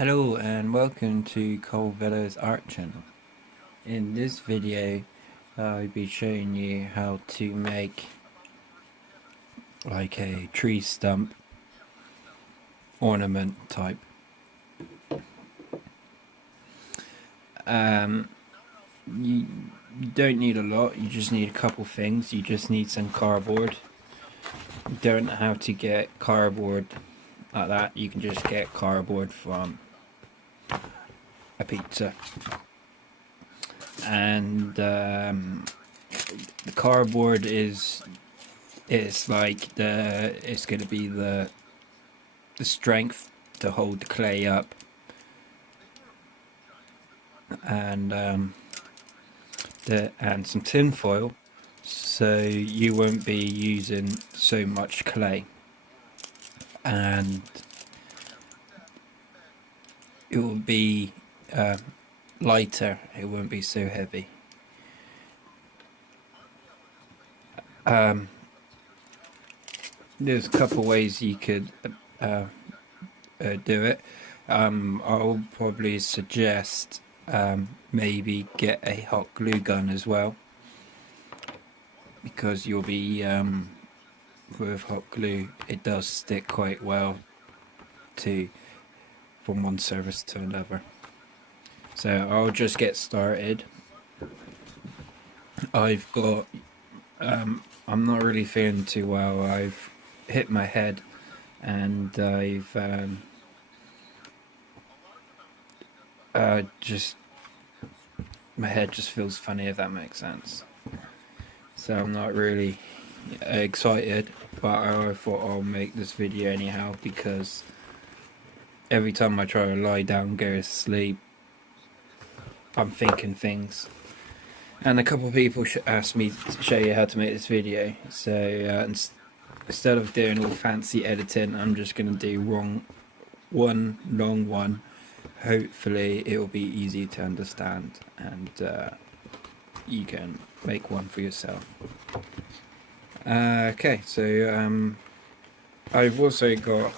Hello and welcome to Vella's art channel. In this video I'll be showing you how to make like a tree stump ornament type. You don't need a lot, you just need a couple things. You just need some cardboard. You don't have to get cardboard like that, you can just get cardboard from a pizza. And the cardboard it's going to be the strength to hold the clay up, and some tin foil, so you won't be using so much clay, and it will be lighter, it won't be so heavy. There's a couple ways you could do it. I'll probably suggest maybe get a hot glue gun as well, because you'll be with hot glue it does stick quite well from one surface to another. So I'll just get started. I've got I'm not really feeling too well. I've hit my head, and I've just my head just feels funny, if that makes sense. So I'm not really excited, but I thought I'll make this video anyhow, because every time I try to lie down and go to sleep, I'm thinking things. And a couple of people asked me to show you how to make this video, so instead of doing all fancy editing, I'm just going to do one long one. Hopefully it will be easy to understand, and you can make one for yourself. Okay, so I've also got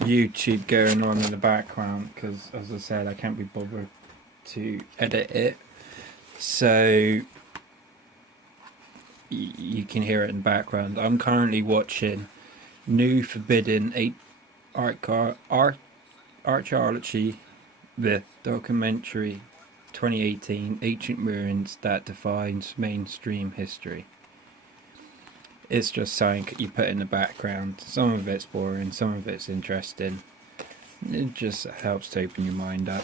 YouTube going on in the background, because as I said, I can't be bothered to edit it, so you can hear it in the background. I'm currently watching New Forbidden Archaeology, the documentary 2018, Ancient Ruins That Defines Mainstream History. It's just something you put in the background. Some of it's boring, some of it's interesting. It just helps to open your mind up.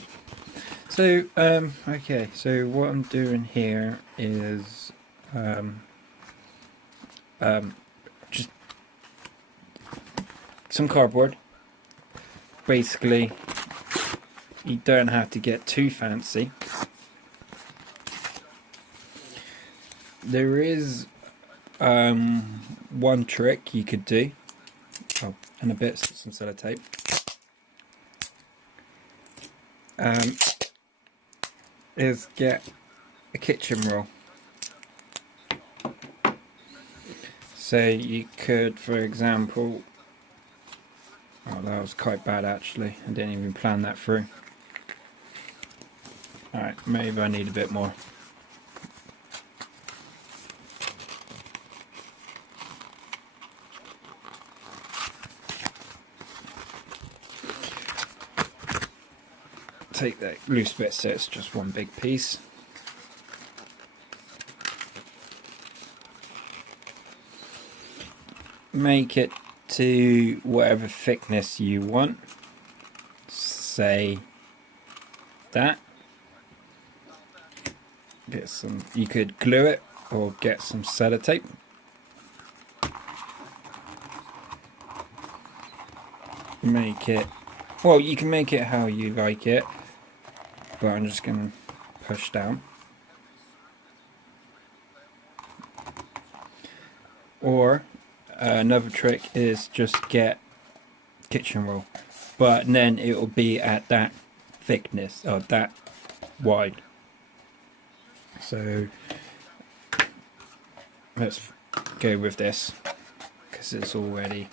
So, okay, so what I'm doing here is just some cardboard. Basically, you don't have to get too fancy. There is one trick you could do, and a bit some sellotape, is get a kitchen roll. So you could, for example, that was quite bad actually, I didn't even plan that through. Alright, maybe I need a bit more. Take that loose bit so it's just one big piece. Make it to whatever thickness you want, say that. Get some, you could glue it or get some sellotape. Make it, well, you can make it how you like it, but I'm just going to push down. Or another trick is just get kitchen roll, but then it will be at that thickness, or that wide. So let's go with this, because it's already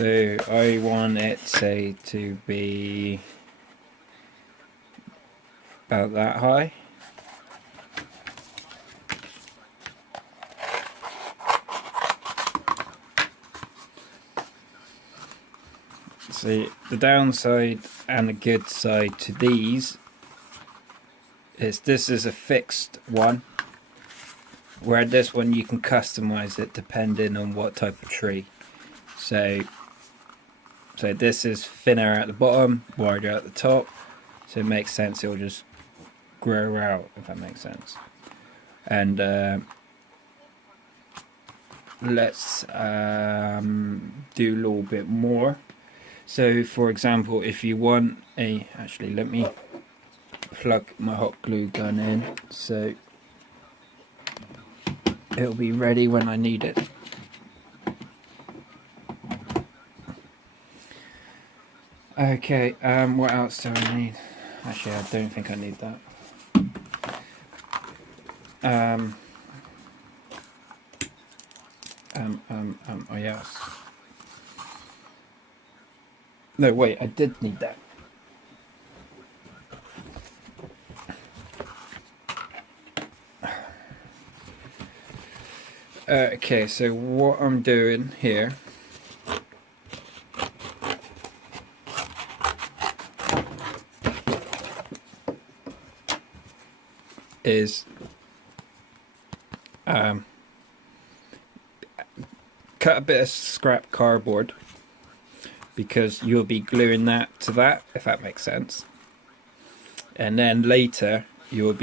So I want it, say, to be about that high. See, the downside and the good side to these is this is a fixed one, where this one you can customize it depending on what type of tree. So this is thinner at the bottom, wider at the top, so it makes sense it'll just grow out, if that makes sense. And let's do a little bit more. So for example, if you want a, actually let me plug my hot glue gun in so it'll be ready when I need it. Okay, what else do I need? Actually, I don't think I need that. Oh yes. No, wait, I did need that. Okay, so what I'm doing here is cut a bit of scrap cardboard, because you'll be gluing that to that, if that makes sense. And then later you'll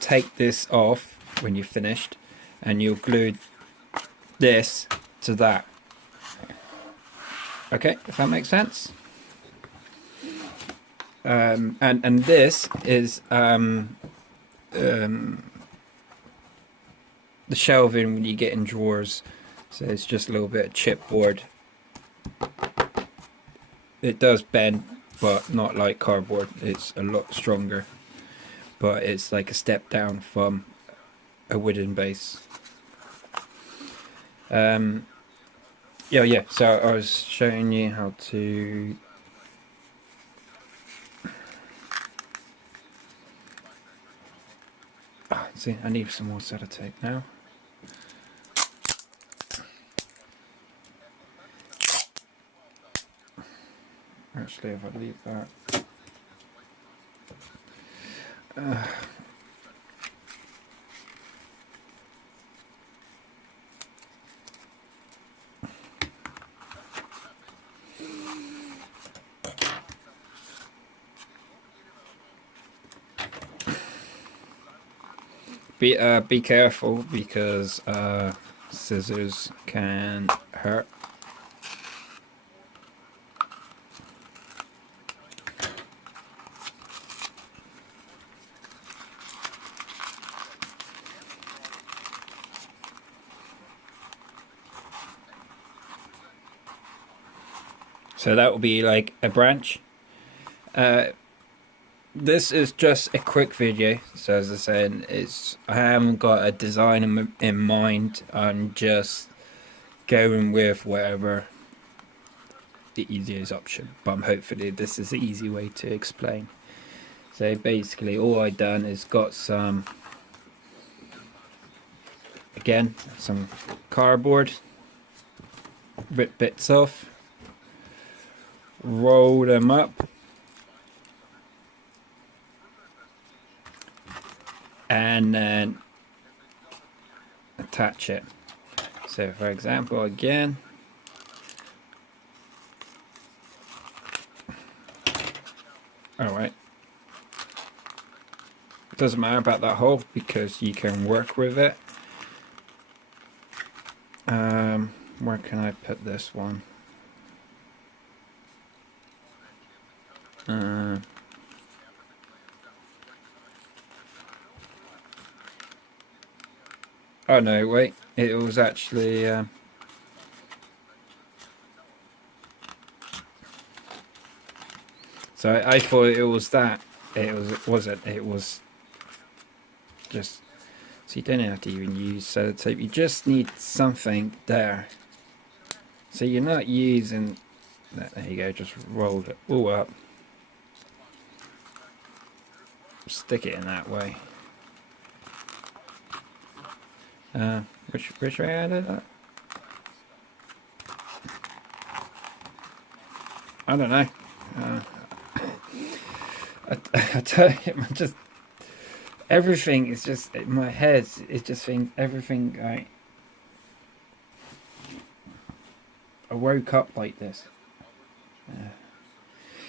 take this off when you're finished, and you'll glue this to that. Okay, if that makes sense. And this is the shelving when you get in drawers. So it's just a little bit of chipboard. It does bend, but not like cardboard. It's a lot stronger, but it's like a step down from a wooden base. Yeah. So I was showing you how to. See, I need some more sellotape now. Actually, if I leave that. Be careful, because scissors can hurt. So that will be like a branch. This is just a quick video, so as I said, I haven't got a design in mind. I'm just going with whatever the easiest option, but hopefully this is the easy way to explain. So basically all I done is got some cardboard, rip bits off, roll them up, and then attach it. So for example, again, alright, it doesn't matter about that hole because you can work with it. Where can I put this one? Oh no, wait, it was actually so I thought it was that. It wasn't. It was just, so you don't have to even use sellotape. You just need something there. So you're not using that. There you go. Just roll it all up. Stick it in that way. Which way I did that? I don't know. I tell you, just everything is just in my head. It just thinks everything. I woke up like this.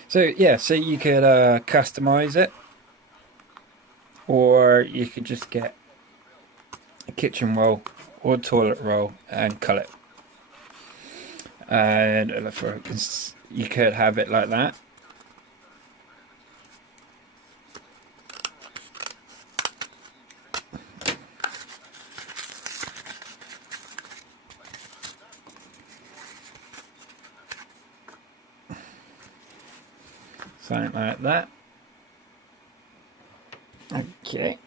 So yeah, so you could customize it, or you could just get a kitchen roll or toilet roll and cut it. And you could have it like that. Something like that. Okay.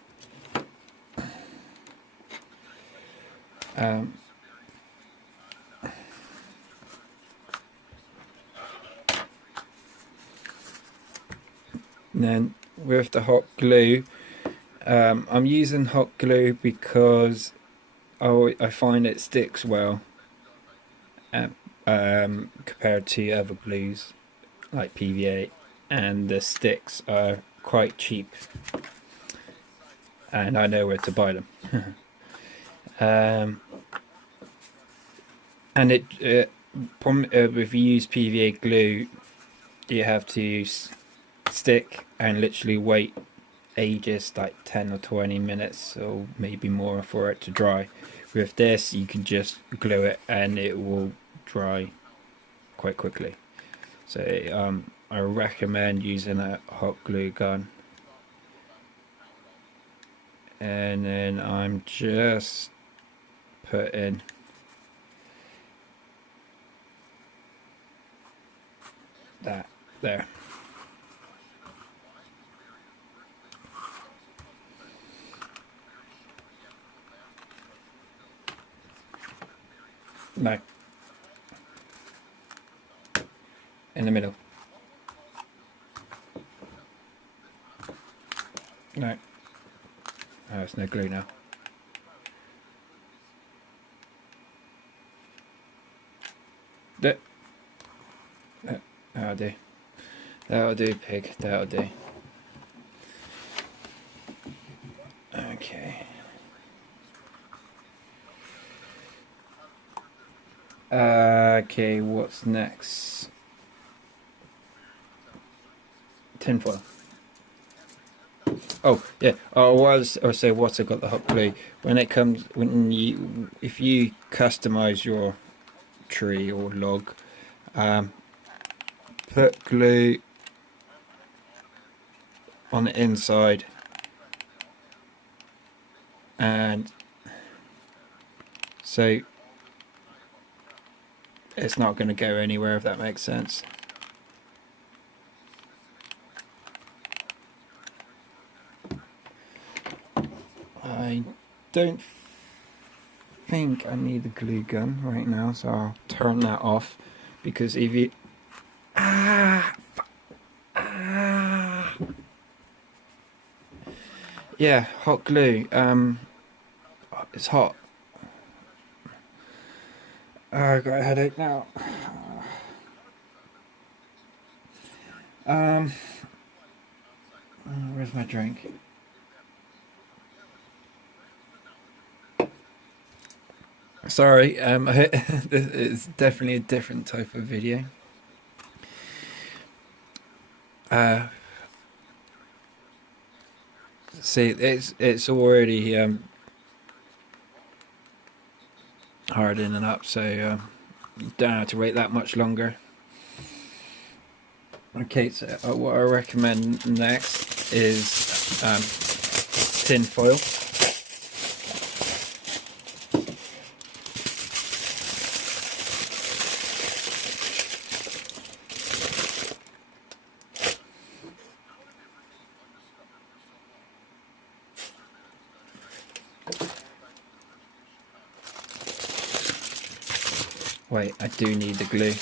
And then with the hot glue, I'm using hot glue because I find it sticks well compared to other glues like PVA, and the sticks are quite cheap and I know where to buy them. And if you use PVA glue, you have to stick and literally wait ages, like 10 or 20 minutes or maybe more for it to dry. With this, you can just glue it and it will dry quite quickly. So I recommend using a hot glue gun. And then I'm just putting that there. No. In the middle. No. Oh, it's no glue now. That'll do. That'll do, pig. That'll do. Okay. Okay, what's next? Tinfoil. Oh yeah. I'll say what I got the hot glue. If you customize your tree or log, put glue on the inside, and so it's not going to go anywhere, if that makes sense. I don't think I need a glue gun right now, so I'll turn that off, because if you yeah, hot glue, it's hot. I've got a headache now. Where's my drink? Sorry, it's definitely a different type of video. See, it's already hardening up, so you don't have to wait that much longer. Okay, so what I recommend next is tin foil. Wait, I do need the glue.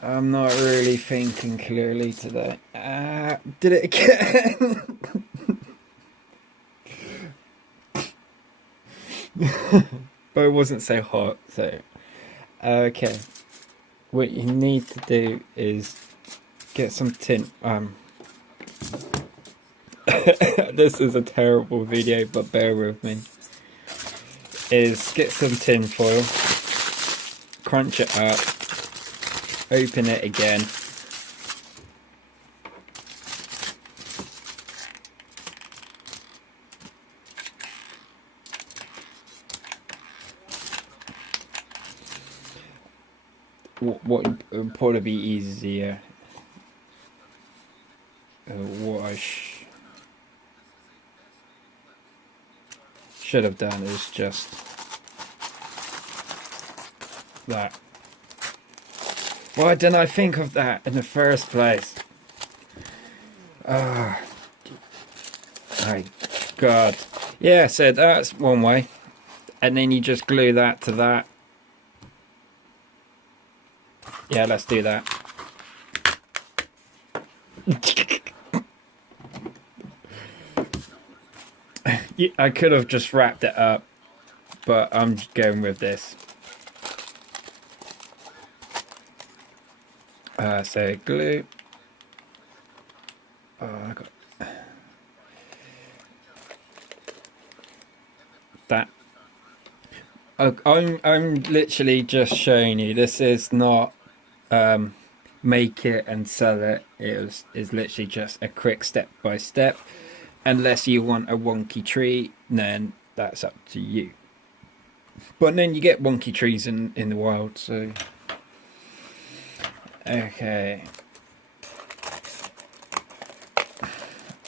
I'm not really thinking clearly today. Did it again? But it wasn't so hot, so... Okay. What you need to do is get some tin... this is a terrible video, but bear with me. Is get some tin foil, crunch it up, open it again, what would probably be easier, what I should have done is just that. Why didn't I think of that in the first place? Oh, my God. Yeah, so that's one way. And then you just glue that to that. Yeah, let's do that. I could have just wrapped it up, but I'm going with this. So glue. Oh, I got that. I'm literally just showing you. This is not make it and sell it. Is literally just a quick step by step. Unless you want a wonky tree, then that's up to you. But then you get wonky trees in the wild, so... Okay.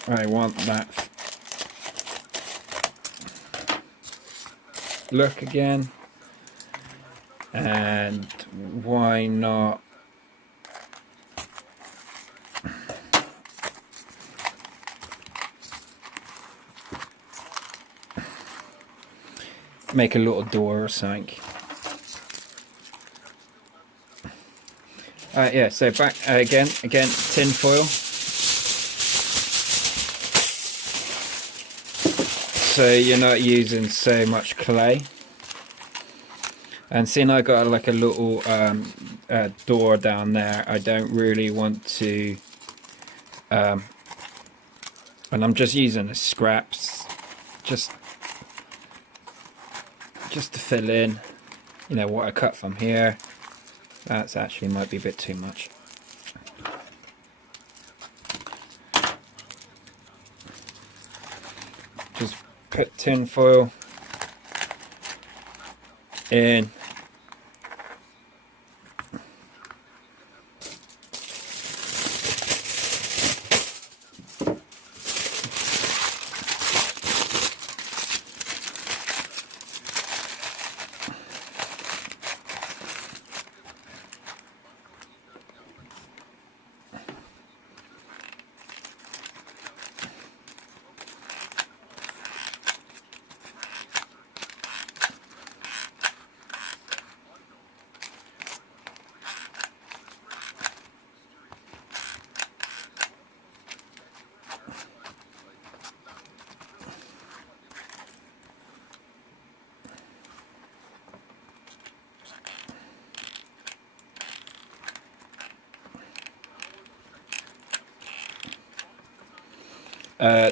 I want that look again. And why not... make a little door or something. Yeah, so back again, tin foil. So you're not using so much clay. And seeing I got like a little door down there, I don't really want to... and I'm just using the scraps, just to fill in, you know, what I cut from here. That's actually might be a bit too much. Just put tin foil in.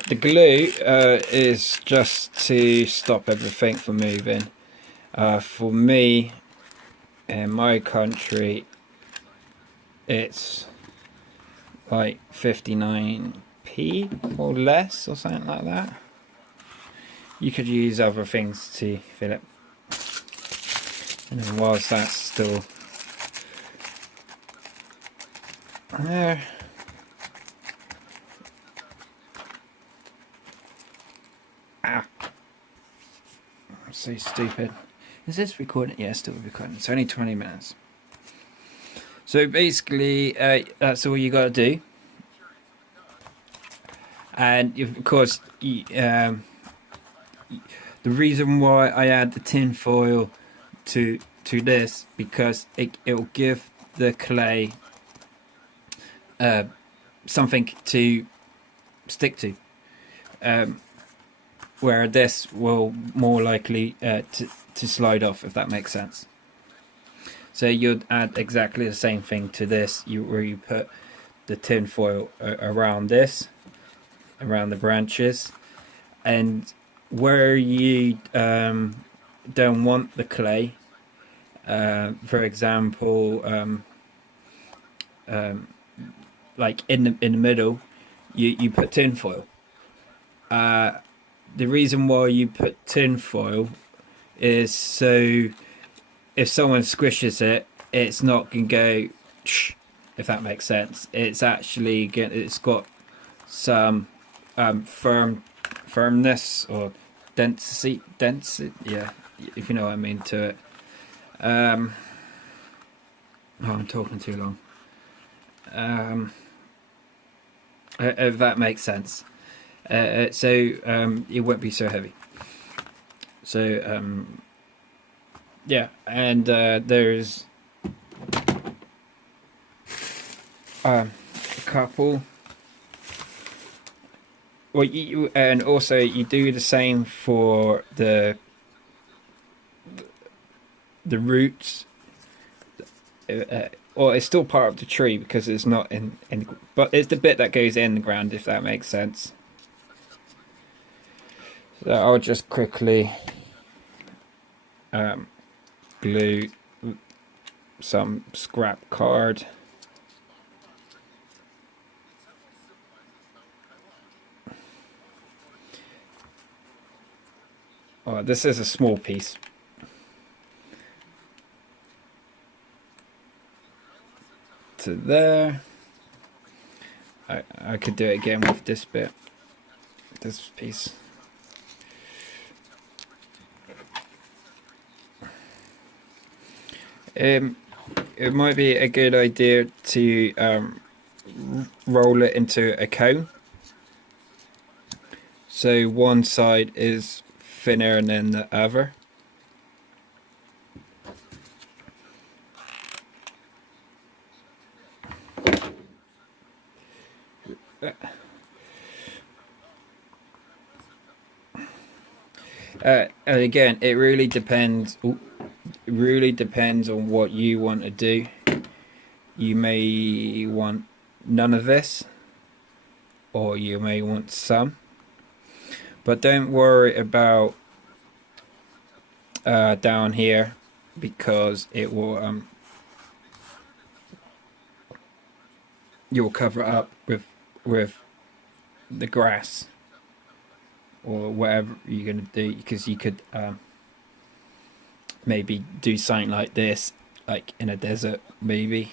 The glue is just to stop everything from moving. For me, in my country, it's like 59p or less or something like that. You could use other things to fill it. And then whilst that's still there, I'm so stupid. Is this recording? Yeah, still recording. It's only 20 minutes. So basically, that's all you got to do. And of course, The reason why I add the tin foil to this, because it'll give the clay something to stick to, where this will more likely to slide off, if that makes sense. So you'd add exactly the same thing to this, where you put the tin foil around this, around the branches, and where you don't want the clay, for example, like in the middle, you put tin foil. The reason why you put tin foil is so if someone squishes it, it's not gonna go shh, if that makes sense. It's actually it's got some firmness or density, yeah, if you know what I mean, to it. Oh, I'm talking too long. If that makes sense. So it won't be so heavy. So yeah, and there's a couple. Well, and also you do the same for the roots. Or it's still part of the tree because it's not in but it's the bit that goes in the ground, if that makes sense. So I'll just quickly glue some scrap card. Oh, this is a small piece. To there. I could do it again with this bit. This piece. It might be a good idea to roll it into a cone. So one side is thinner than the other. And again, it really depends. It really depends on what you want to do. You may want none of this, or you may want some. But don't worry about down here, because it will you'll cover it up with the grass or whatever you're gonna do, because you could maybe do something like this, like in a desert, maybe.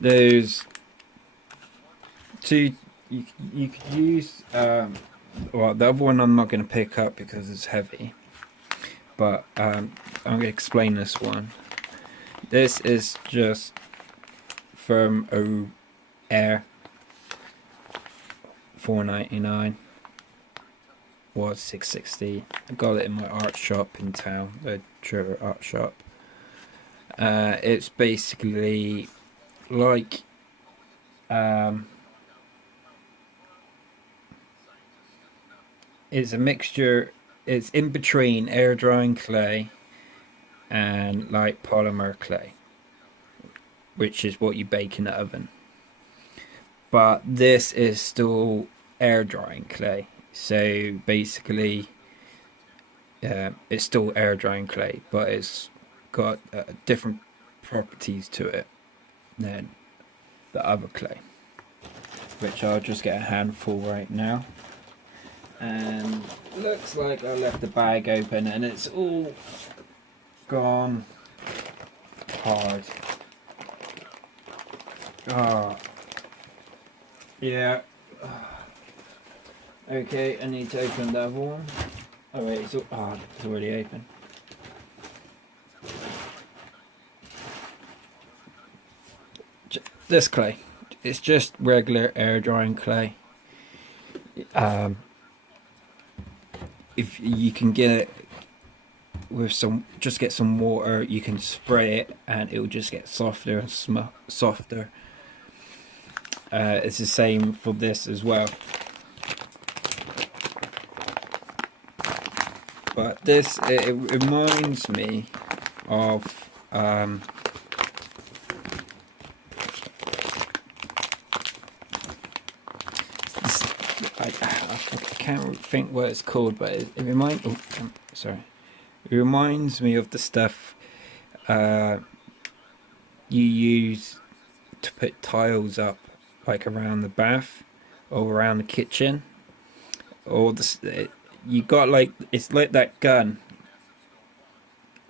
There's two you could use. Well, the other one I'm not going to pick up because it's heavy, but I'm going to explain this one. This is just from Air, $4.99 was $6.60. I got it in my art shop in town, the Trevor Art Shop. It's basically like it's a mixture. It's in between air drying clay and like polymer clay, which is what you bake in the oven. But this is still air drying clay, so basically it's still air drying clay, but it's got different properties to it than the other clay, which I'll just get a handful right now. And looks like I left the bag open and it's all gone hard. Oh, yeah. Okay, I need to open the other one. Oh wait, it's already open. This clay, it's just regular air drying clay. If you can get it with just get some water, you can spray it and it will just get softer and softer. It's the same for this as well. But this, it reminds me of I can't think what it's called, but it reminds me of the stuff you use to put tiles up, like around the bath or around the kitchen, or you got like, it's like that gun,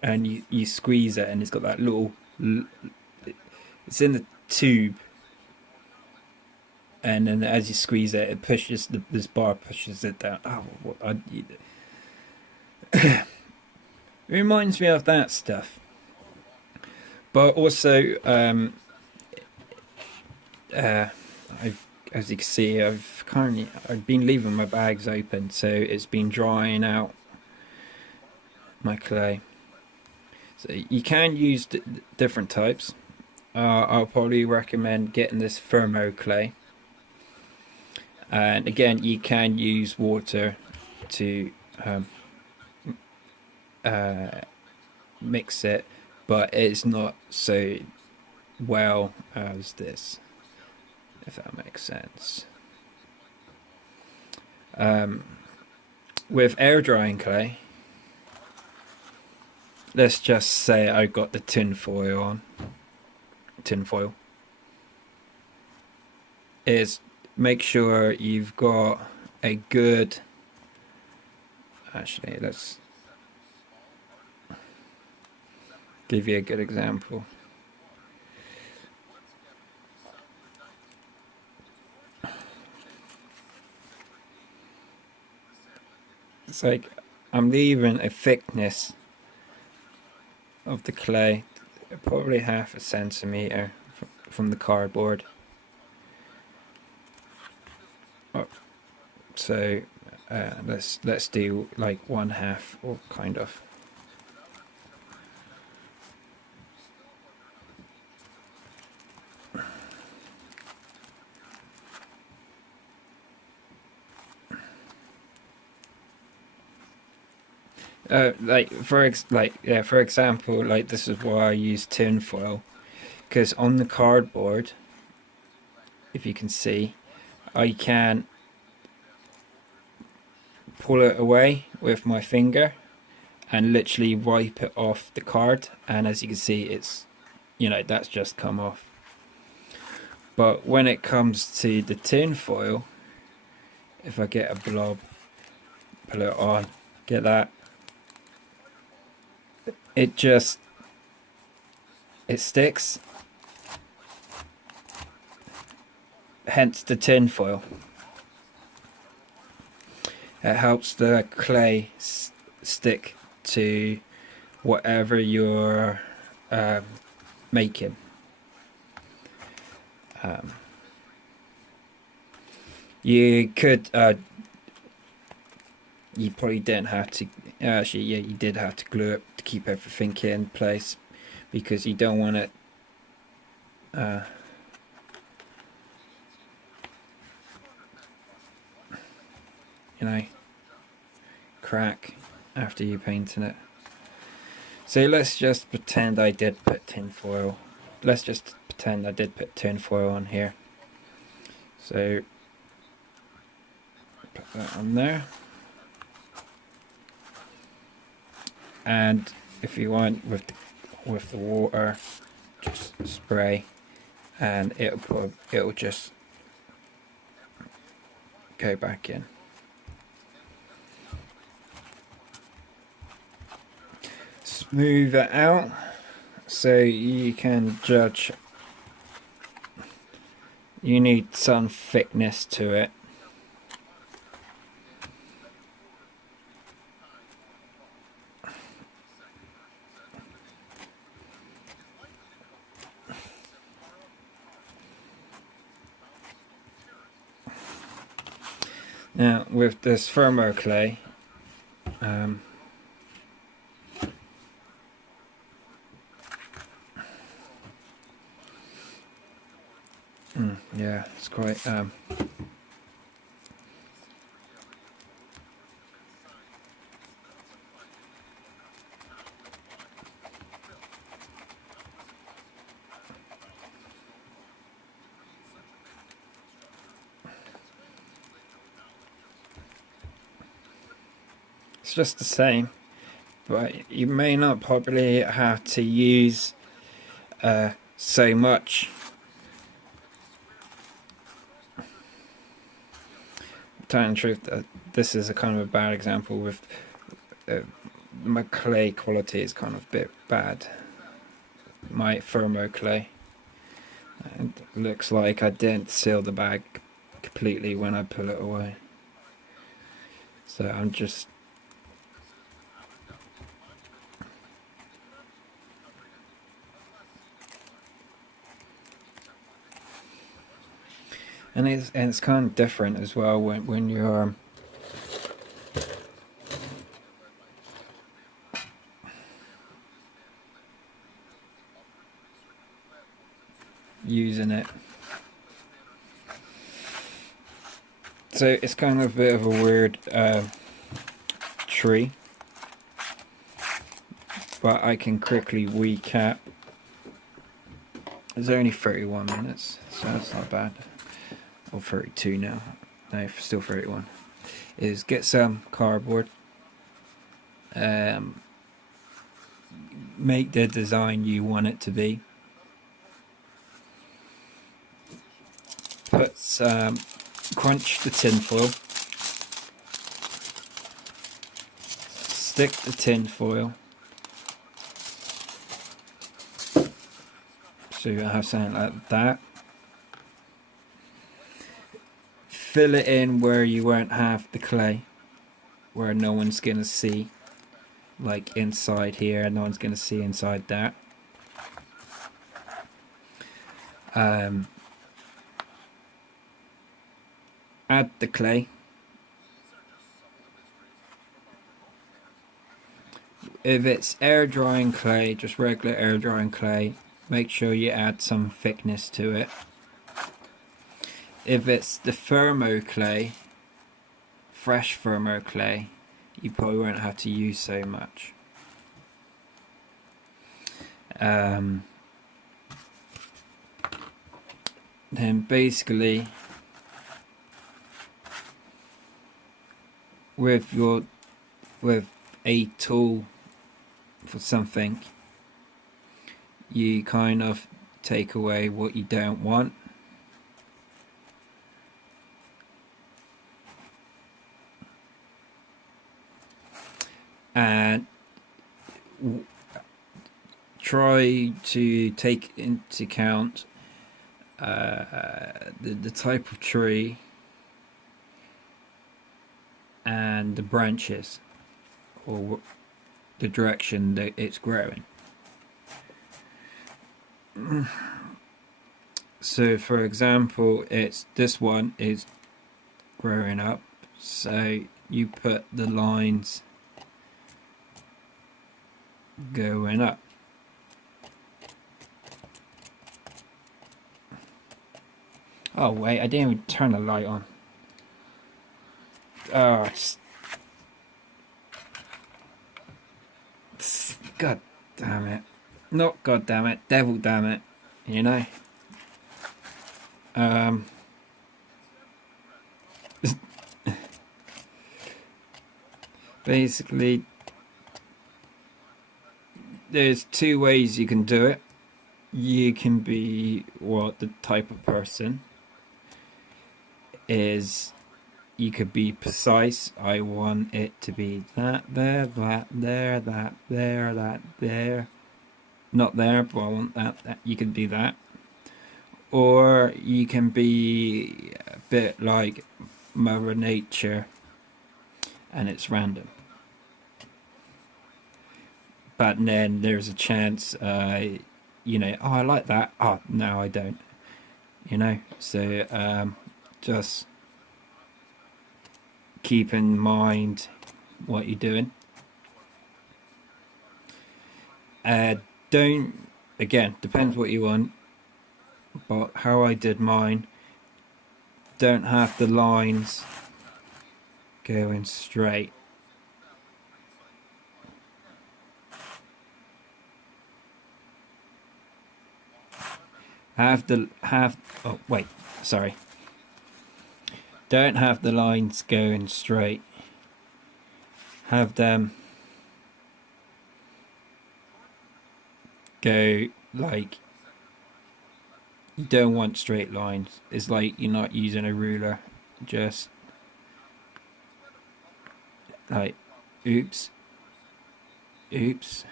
and you squeeze it, and it's got that little, it's in the tube, and then as you squeeze it, it pushes this bar pushes it down. It reminds me of that stuff. But also, as you can see, I've been leaving my bags open, so it's been drying out my clay. So you can use different types. I'll probably recommend getting this thermo clay. And again, you can use water to mix it, but it's not so well as this, if that makes sense. With air drying clay, let's just say I got the tin foil is make sure you've got a good, actually let's give you a good example. It's like I'm leaving a thickness of the clay, probably 1/2 centimeter from the cardboard. So let's do like 1/2, or kind of. For example, like this is why I use tin foil, because on the cardboard, if you can see, I can pull it away with my finger and literally wipe it off the card, and as you can see, it's, that's just come off. But when it comes to the tin foil, if I get a blob, put it on, get that, it sticks, hence the tin foil. It helps the clay stick to whatever you're making. You could, you probably didn't have to, actually, yeah, you did have to glue it to keep everything in place, because you don't want it crack after you painting it. So let's just pretend I did put tin foil. Let's just pretend I did put tin foil on here. So put that on there. And if you want, with the water, just spray, and it'll just go back in. Smooth it out so you can judge. You need some thickness to it. Now with this thermoclay, yeah, it's quite it's just the same, but you may not probably have to use so much. Telling the truth, this is a kind of a bad example with my clay quality is kind of a bit bad. My thermoclay. It looks like I didn't seal the bag completely when I pull it away. So I'm just and it's kind of different as well when you're using it. So it's kind of a bit of a weird tree, but I can quickly recap. It's only 31 minutes, so that's not bad. Or 32 now. No, still 31. Is get some cardboard. Make the design you want it to be. Put some, crunch the tin foil. Stick the tin foil. So you have something like that. Fill it in where you won't have the clay, where no one's gonna see, like inside here, no one's gonna see inside that. Add the clay. If it's air drying clay, just regular air drying clay, make sure you add some thickness to it. If it's the thermoclay, fresh thermoclay, you probably won't have to use so much. Then basically with a tool for something, you kind of take away what you don't want. And try to take into account the type of tree and the branches or the direction that it's growing. So for example, this one is growing up, so you put the lines going up. Oh wait, I didn't even turn the light on. Oh, God damn it. Not God damn it, devil damn it, you know? Basically, there's two ways you can do it. You can be the type of person is, you could be precise. I want it to be that there, that there, that there, that there. Not there, but I want that. You can do that. Or you can be a bit like Mother Nature and it's random. But then there's a chance, you know, oh, I like that. Oh, no, I don't. You know, so just keep in mind what you're doing. Don't, again, depends what you want, but how I did mine, don't have the lines going straight. Don't have the lines going straight. Have them go like, you don't want straight lines. It's like you're not using a ruler. Just like, oops, oops,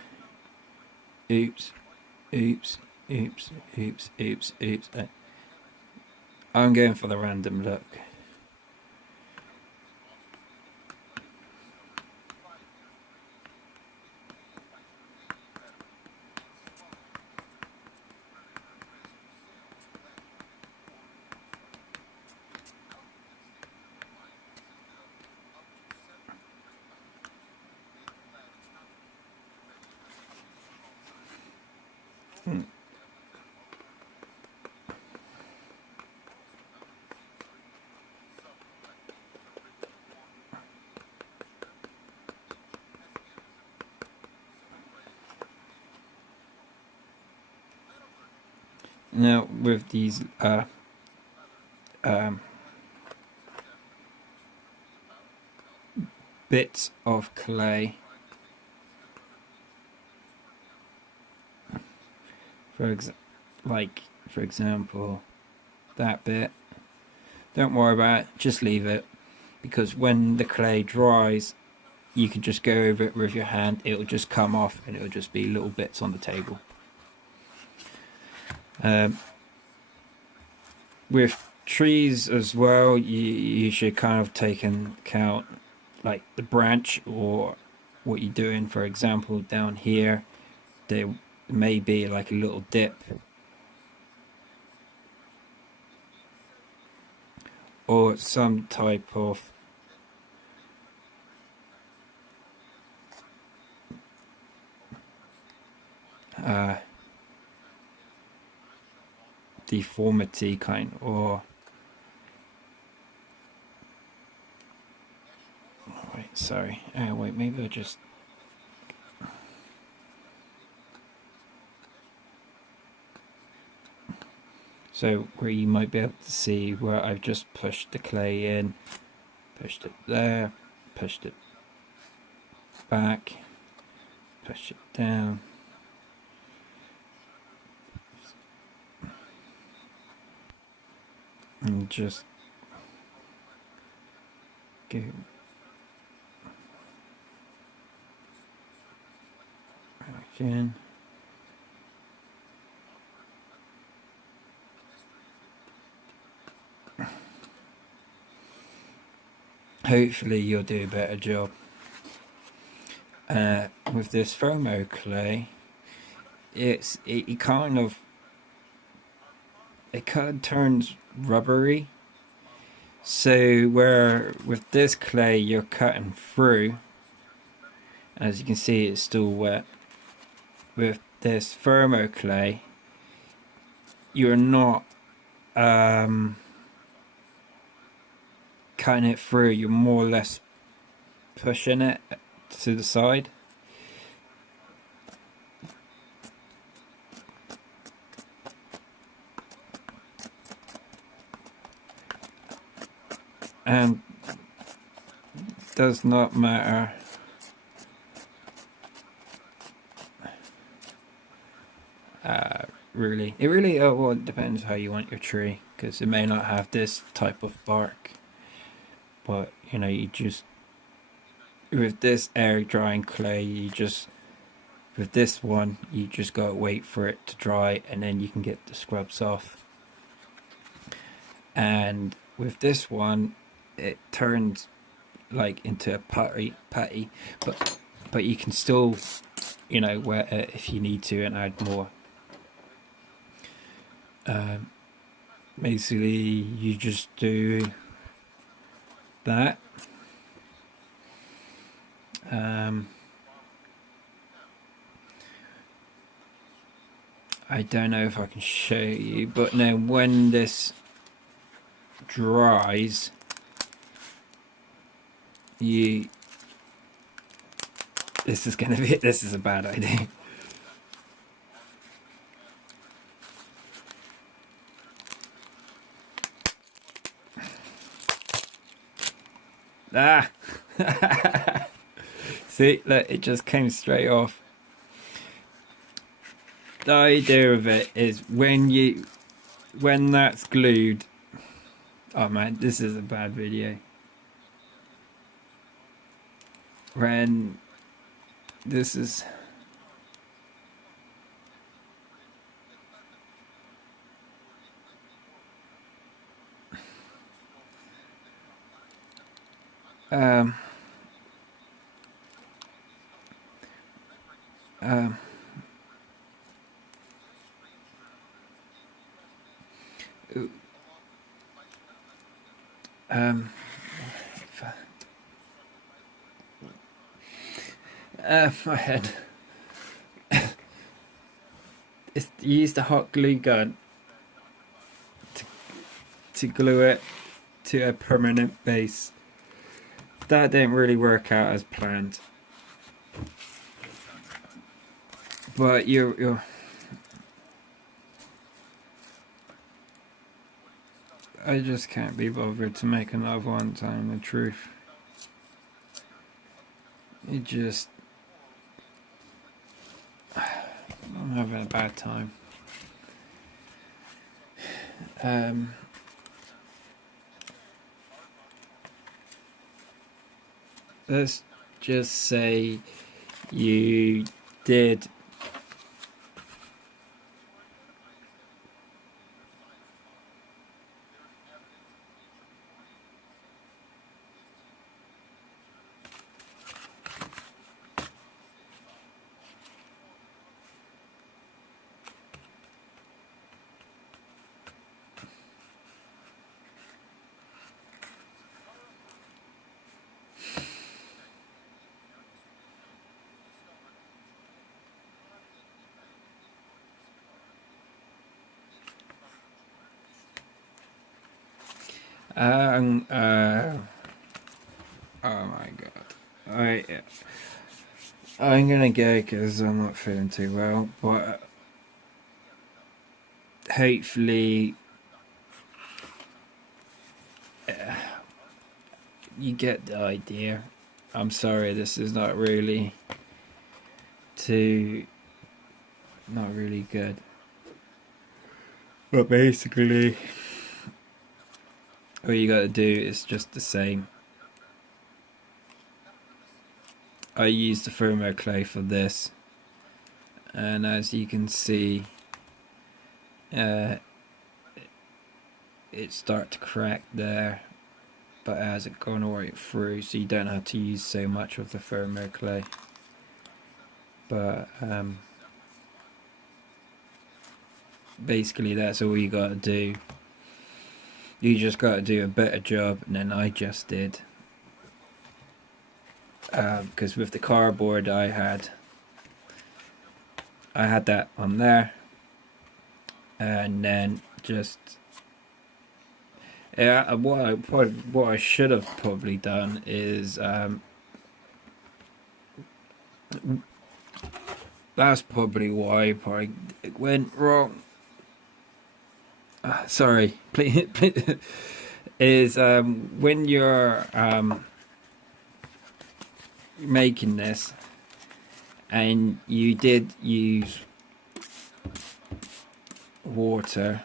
oops, oops, oops, oops, oops, oops. I'm going for the random look. Now with these bits of clay, for example, that bit, don't worry about it, just leave it, because when the clay dries, you can just go over it with your hand, it'll just come off and it'll just be little bits on the table. With trees as well, you should kind of take into account like the branch or what you're doing. For example, down here there may be like a little dip or some type of deformity kind, or wait, sorry, wait, maybe I just, so where you might be able to see where I've just pushed the clay in, pushed it there, pushed it back, pushed it down, and just go back in. Hopefully you'll do a better job. With this foamo clay, it kind of turns rubbery. So where with this clay you're cutting through, as you can see it's still wet. With this foamo clay, you're not cutting it through, you're more or less pushing it to the side. And does not matter really. It really well, it depends how you want your tree, because it may not have this type of bark, but you know, you just, with this air drying clay, with this one you just gotta wait for it to dry and then you can get the scrubs off. And with this one it turns like into a patty, but you can still, you know, wet it if you need to and add more. Basically you just do that, I don't know if I can show you, but now when this dries, this is a bad idea. Ah! See, look, it just came straight off. The idea of it is when that's glued. Oh man, this is a bad video. When this is um um um my head. You used a hot glue gun to glue it to a permanent base. That didn't really work out as planned. But you're I just can't be bothered to make another one, telling the truth. It just I'm having a bad time. Let's just say you did oh my god. I'm gonna go because I'm not feeling too well, but hopefully you get the idea. I'm sorry, this is not really good. But basically, all you gotta do is just the same. I used the thermo clay for this, and as you can see, it started to crack there, but it hasn't gone right through, so you don't have to use so much of the thermo clay. But basically that's all you gotta do. You just gotta do a better job than I just did. Because with the cardboard I had that on there, and then just what I should have probably done is that's probably why it went wrong. Sorry, please, is when you're making this and you did use water,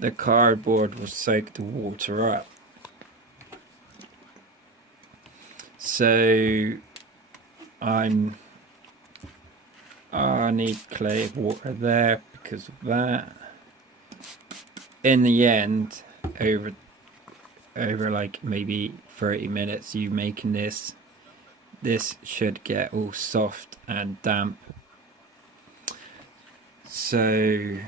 the cardboard will soak the water up, so I need clay water there because of that. In the end, over like maybe 30 minutes you making this should get all soft and damp. So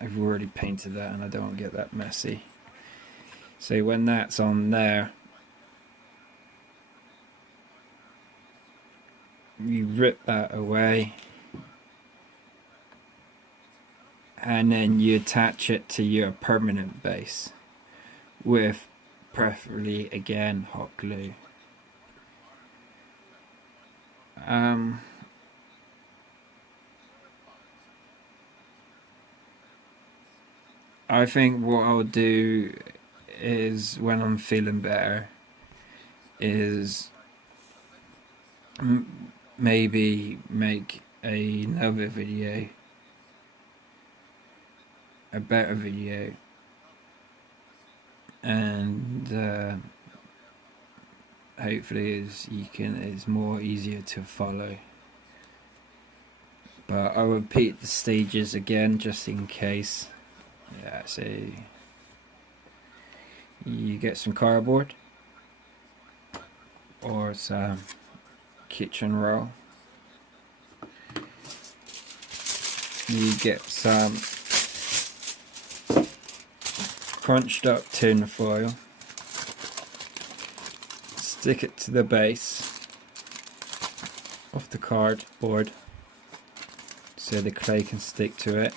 I've already painted that and I don't want to get that messy. So when that's on there, you rip that away and then you attach it to your permanent base with preferably again hot glue. I think what I'll do is, when I'm feeling better, is maybe make another video, a better video, and hopefully it's more easier to follow. But I'll repeat the stages again just in case. Yeah, so you get some cardboard or some kitchen roll. You get some crunched up tin foil, stick it to the base of the cardboard so the clay can stick to it.